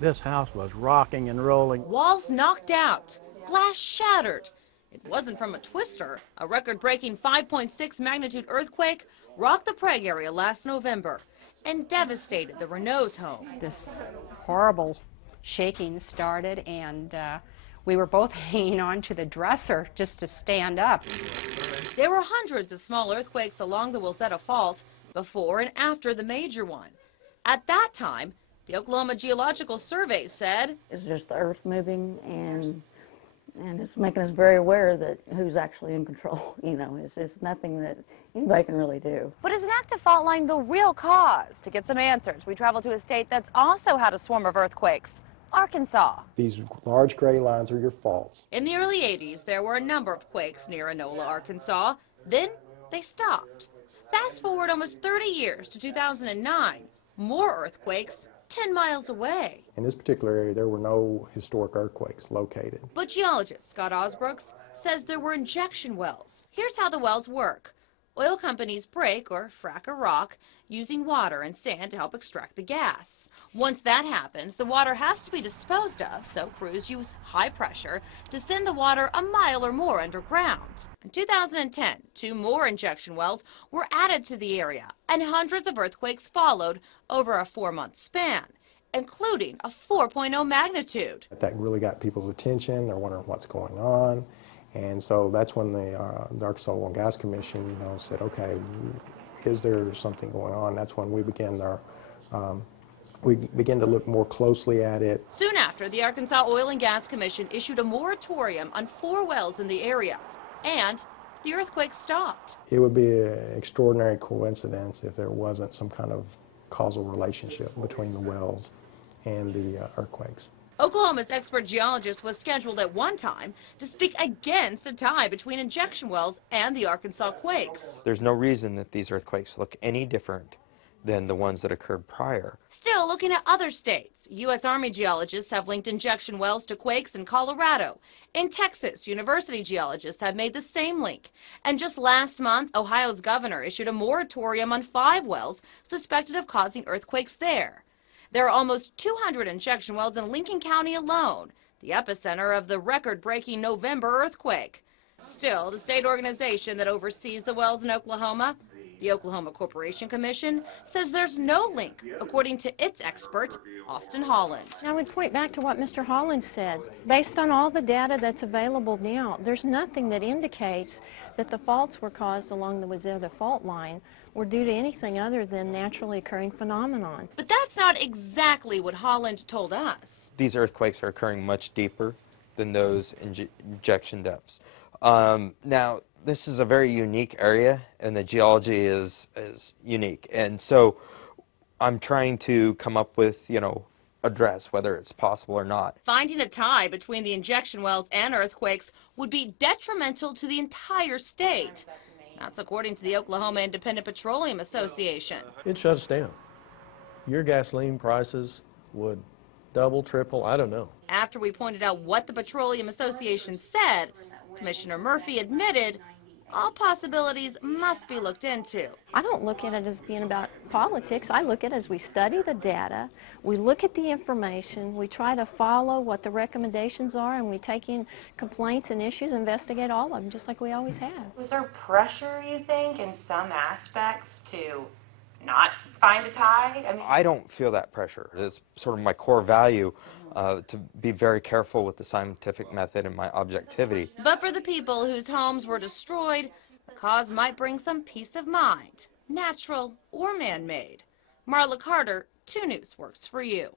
This house was rocking and rolling. Walls knocked out, glass shattered. It wasn't from a twister. A record-breaking 5.6 magnitude earthquake rocked the Prague area last November and devastated the Renault's home. This horrible shaking started, and we were both hanging on to the dresser just to stand up. There were hundreds of small earthquakes along the Wilzetta Fault before and after the major one. At that time, the Oklahoma Geological Survey said it's just the earth moving, and it's making us very aware that who's actually in control. You know, it's nothing that anybody can really do. But is an active fault line the real cause? To get some answers, we travel to a state that's also had a swarm of earthquakes, Arkansas. These large gray lines are your faults. In the early 80s, there were a number of quakes near Enola, Arkansas. Then they stopped. Fast forward almost 30 years to 2009. More earthquakes 10 miles away. In this particular area, there were no historic earthquakes located. But geologist Scott Osbrooks says there were injection wells. Here's how the wells work. Oil companies break or frack a rock using water and sand to help extract the gas. Once that happens, the water has to be disposed of, so crews use high pressure to send the water a mile or more underground. In 2010, 2 more injection wells were added to the area, and hundreds of earthquakes followed over a 4-month span, including a 4.0 magnitude. That really got people's attention. They're wondering what's going on. And so that's when the Arkansas Oil and Gas Commission, said, okay, is there something going on? That's when we began to look more closely at it. Soon after, the Arkansas Oil and Gas Commission issued a moratorium on 4 wells in the area, and the earthquake stopped. It would be an extraordinary coincidence if there wasn't some kind of causal relationship between the wells and the earthquakes. Oklahoma's expert geologist was scheduled at one time to speak against a tie between injection wells and the Arkansas quakes. There's no reason that these earthquakes look any different than the ones that occurred prior. Still looking at other states, U.S. Army geologists have linked injection wells to quakes in Colorado. In Texas, university geologists have made the same link. And just last month, Ohio's governor issued a moratorium on 5 wells suspected of causing earthquakes there. There are almost 200 injection wells in Lincoln County alone, the epicenter of the record-breaking November earthquake. Still, the state organization that oversees the wells in Oklahoma, the Oklahoma Corporation Commission, says there's no link, according to its expert, Austin Holland. I would point back to what Mr. Holland said. Based on all the data that's available now, there's nothing that indicates that the faults were caused along the Wilzetta fault line were due to anything other than naturally occurring phenomenon. But that's not exactly what Holland told us. These earthquakes are occurring much deeper than those injection depths. Now, this is a very unique area, and the geology is unique. And so I'm trying to come up with, address whether it's possible or not. Finding a tie between the injection wells and earthquakes would be detrimental to the entire state. That's according to the Oklahoma Independent Petroleum Association. It shuts down. Your gasoline prices would double, triple, I don't know. After we pointed out what the Petroleum Association said, Commissioner Murphy admitted all possibilities must be looked into. I don't look at it as being about politics. I look at it as we study the data, we look at the information, we try to follow what the recommendations are, and we take in complaints and issues, investigate all of them, just like we always have. Was there pressure, you think, in some aspects to not find a tie? I don't feel that pressure. It's sort of my core value to be very careful with the scientific method and my objectivity. But for the people whose homes were destroyed, the cause might bring some peace of mind, natural or man-made. Marla Carter, 2 News works for you.